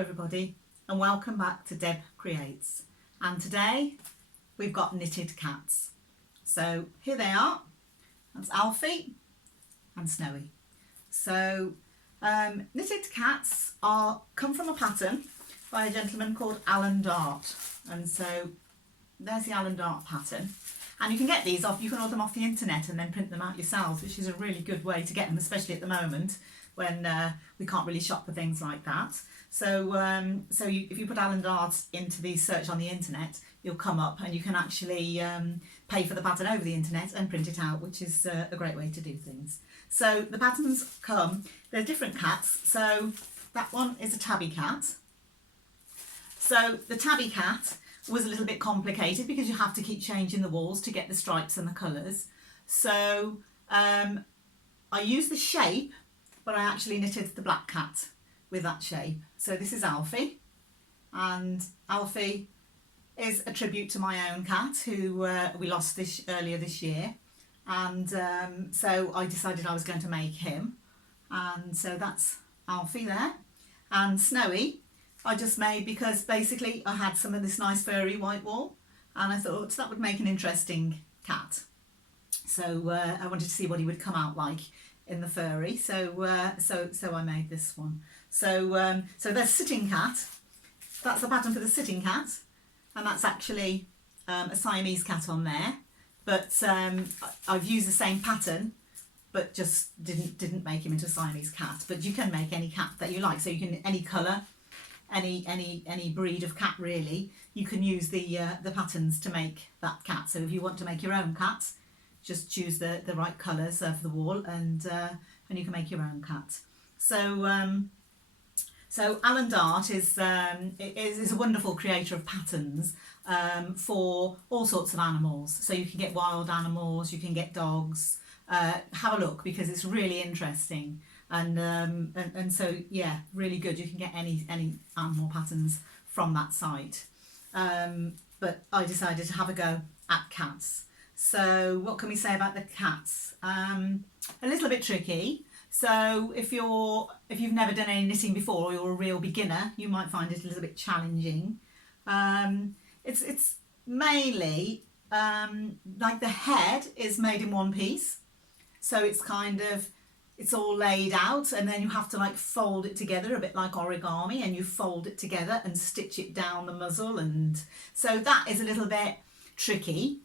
everybody and welcome back to Deb Creates, and today we've got knitted cats. So here they are. That's Alfie and Snowy. So knitted cats come from a pattern by a gentleman called Alan Dart, and so there's the Alan Dart pattern, and you can get these off, you can order them off the internet and then print them out yourselves, which is a really good way to get them, especially at the moment when we can't really shop for things like that. So if you put Alan Dart into the search on the internet, you'll come up and you can actually pay for the pattern over the internet and print it out, which is a great way to do things. So the patterns they're different cats. So that one is a tabby cat. So the tabby cat was a little bit complicated because you have to keep changing the walls to get the stripes and the colours. So I used the shape, but I actually knitted the black cat with that shape. So this is Alfie, and Alfie is a tribute to my own cat who we lost earlier this year, and so I decided I was going to make him, and so that's Alfie there. And Snowy I just made because basically I had some of this nice furry white wool and I thought that would make an interesting cat, so I wanted to see what he would come out like in the furry, so I made this one. So there's sitting cat. That's the pattern for the sitting cat, and that's actually a Siamese cat on there, but I've used the same pattern but just didn't make him into a Siamese cat. But you can make any cat that you like, so you can any colour, any breed of cat really, you can use the patterns to make that cat. So if you want to make your own cat, just choose the right colours of the wall and you can make your own cat. So Alan Dart is a wonderful creator of patterns for all sorts of animals. So you can get wild animals, you can get dogs. Have a look because it's really interesting, and so yeah, really good. You can get any animal patterns from that site. But I decided to have a go at cats. So what can we say about the cats? A little bit tricky. So if you've never done any knitting before, or you're a real beginner, you might find it a little bit challenging. It's mainly like the head is made in one piece, so it's all laid out, and then you have to like fold it together a bit like origami, and you fold it together and stitch it down the muzzle, and so that is a little bit tricky.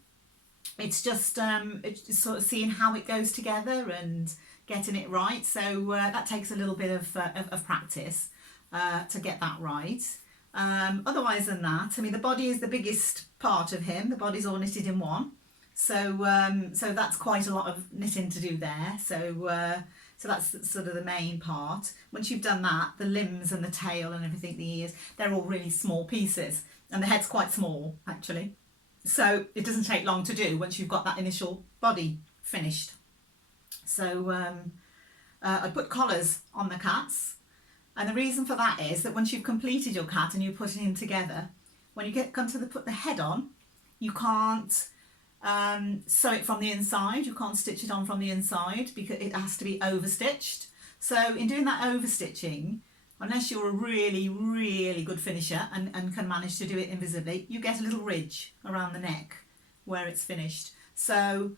It's just sort of seeing how it goes together and getting it right, so that takes a little bit of practice to get that right. Otherwise than that, I mean, the body is the biggest part of him. The body's all knitted in one, so that's quite a lot of knitting to do there. So that's sort of the main part. Once you've done that, the limbs and the tail and everything, the ears, they're all really small pieces, and the head's quite small actually. So it doesn't take long to do once you've got that initial body finished. So I put collars on the cats, and the reason for that is that once you've completed your cat and you put it in together, when you come to put the head on, you can't sew it from the inside, you can't stitch it on from the inside because it has to be overstitched. So in doing that overstitching, unless you're a really good finisher and can manage to do it invisibly, you get a little ridge around the neck where it's finished. So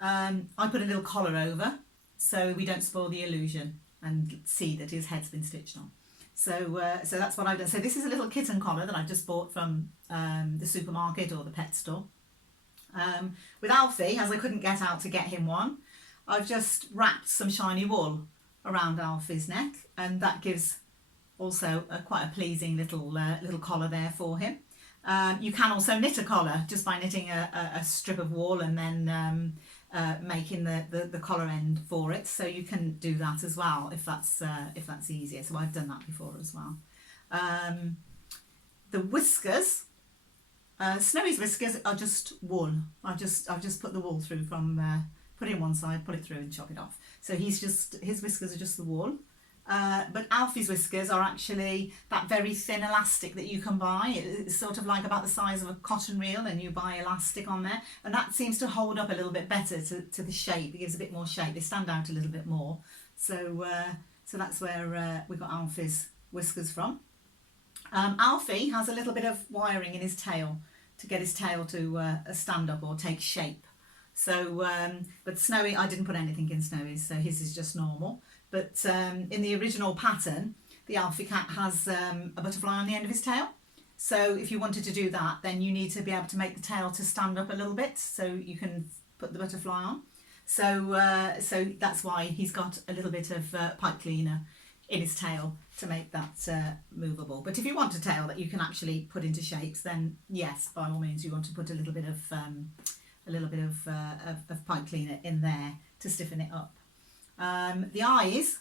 I put a little collar over so we don't spoil the illusion and see that his head's been stitched on. So that's what I've done. So this is a little kitten collar that I've just bought from the supermarket or the pet store. With Alfie, as I couldn't get out to get him one, I've just wrapped some shiny wool around Alfie's neck, and that gives also quite a pleasing little collar there for him. You can also knit a collar just by knitting a strip of wool and then making the collar end for it. So you can do that as well if that's easier. So I've done that before as well. The whiskers, Snowy's whiskers are just wool. I've just put the wool through from put it in one side, put it through and chop it off. So his whiskers are just the wool. But Alfie's whiskers are actually that very thin elastic that you can buy. It's sort of like about the size of a cotton reel, and you buy elastic on there, and that seems to hold up a little bit better to the shape. It gives a bit more shape. They stand out a little bit more. So that's where we got Alfie's whiskers from. Alfie has a little bit of wiring in his tail to get his tail to stand up or take shape. So, but Snowy, I didn't put anything in Snowy's, so his is just normal. But in the original pattern, the Alfie cat has a butterfly on the end of his tail. So if you wanted to do that, then you need to be able to make the tail to stand up a little bit so you can put the butterfly on. So, so that's why he's got a little bit of pipe cleaner in his tail to make that movable. But if you want a tail that you can actually put into shapes, then yes, by all means, you want to put a little bit of pipe cleaner in there to stiffen it up. The eyes,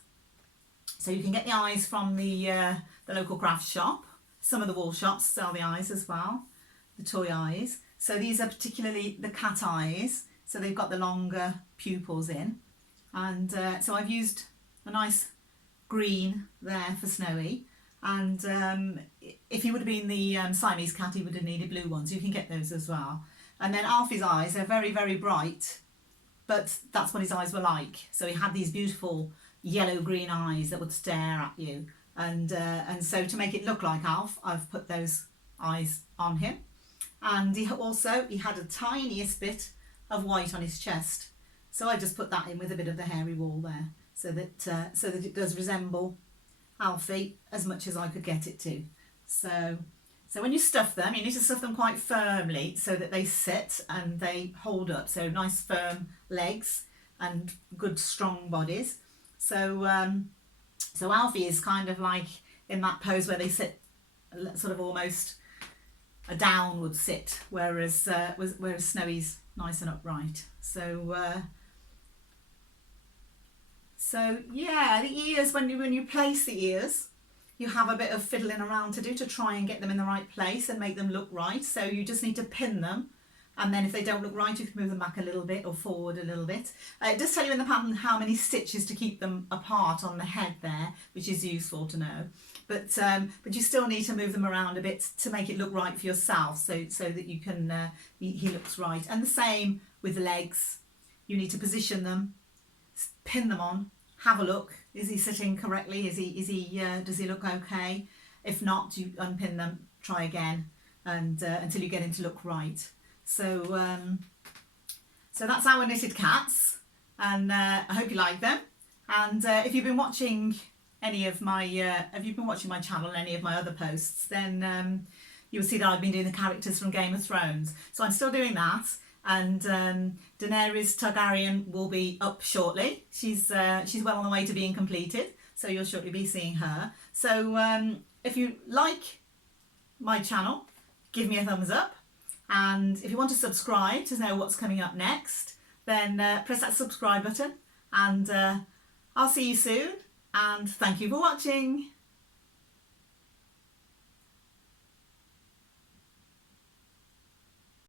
so you can get the eyes from the local craft shop. Some of the wool shops sell the eyes as well, the toy eyes. So these are particularly the cat eyes. So they've got the longer pupils in, and so I've used a nice green there for Snowy, and if he would have been the Siamese cat, he would have needed blue ones. You can get those as well. And then Alfie's eyes are very, very bright, but that's what his eyes were like. So he had these beautiful yellow-green eyes that would stare at you, and so to make it look like Alf, I've put those eyes on him. And he had a tiniest bit of white on his chest, so I just put that in with a bit of the hairy wool there, so that it does resemble Alfie as much as I could get it to. So when you stuff them, you need to stuff them quite firmly so that they sit and they hold up. So nice firm legs and good strong bodies. So Alfie is kind of like in that pose where they sit sort of almost a downward sit, whereas Snowy's nice and upright. So yeah, the ears, when you place the ears, you have a bit of fiddling around to do to try and get them in the right place and make them look right. So you just need to pin them, and then if they don't look right, you can move them back a little bit or forward a little bit. It does tell you in the pattern how many stitches to keep them apart on the head there, which is useful to know. But you still need to move them around a bit to make it look right for yourself, so that you can he looks right. And the same with the legs. You need to position them, pin them on, have a look. Is he sitting correctly? Does he look okay? If not, you unpin them, try again, and until you get him to look right. So so that's our knitted cats, and I hope you like them. And if you've been watching any of my my channel and any of my other posts, then you'll see that I've been doing the characters from Game of Thrones. So I'm still doing that, and Daenerys Targaryen will be up shortly. She's well on the way to being completed, so you'll shortly be seeing her. So if you like my channel, give me a thumbs up, and if you want to subscribe to know what's coming up next, then press that subscribe button, and I'll see you soon. And thank you for watching.